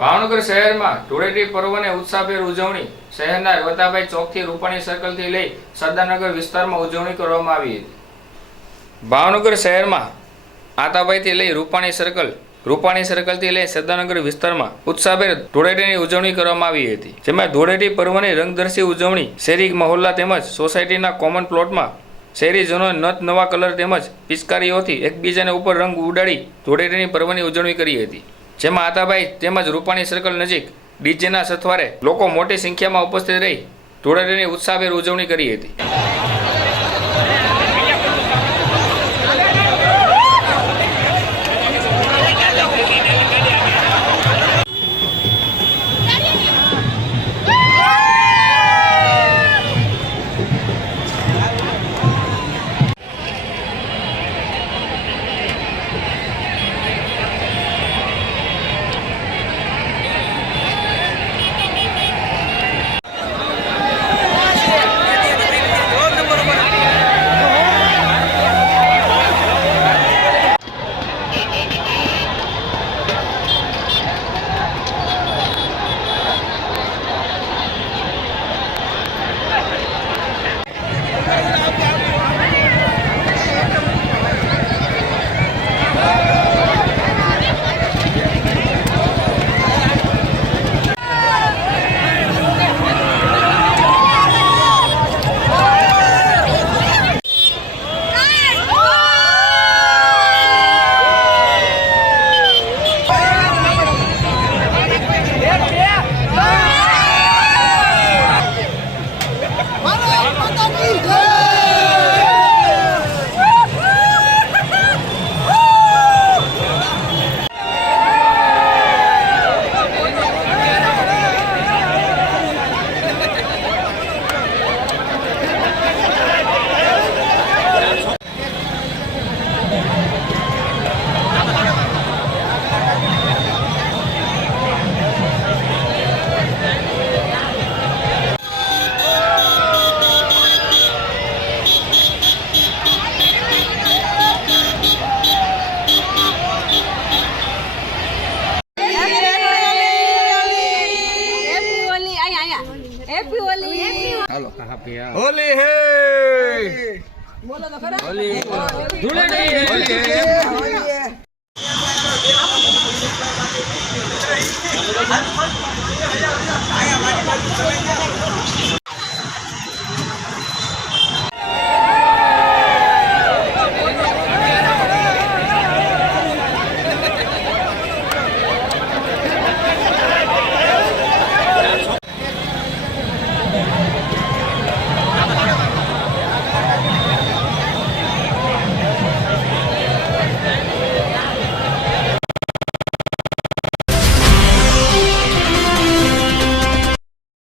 ભાવનગર શહેરમાં ધૂળેટી પર્વની ઉત્સાહભેર ઉજવણી શહેરના રવતાભાઈ ચોકથી રૂપાણી સર્કલથી લઈ સરદારનગર વિસ્તારમાં ઉજવણી કરવામાં આવી હતી। ભાવનગર શહેરમાં આતાભાઈથી લઈ રૂપાણી સર્કલથી લઈ સરદારનગર વિસ્તારમાં ઉત્સાહભેર ધૂળેટીની ઉજવણી કરવામાં આવી હતી, જેમાં ધૂળેટી પર્વની રંગદર્શી ઉજવણી શેરી મહોલ્લા તેમજ સોસાયટીના કોમન પ્લોટમાં શહેરીજનોએ નત નવા કલર તેમજ પિચકારીઓથી એકબીજાને ઉપર રંગ ઉડાડી ધૂળેટીની પર્વની ઉજવણી કરી હતી, જેમાં આતાભાઈ તેમજ રૂપાણી સર્કલ નજીક ડીજેના સથવારે લોકો મોટી સંખ્યામાં ઉપસ્થિત રહી ધૂળેટીની ઉત્સાહભેર ઉજવણી કરી હતી। होली है बोलो तो खरा होली धूलेटी होली है।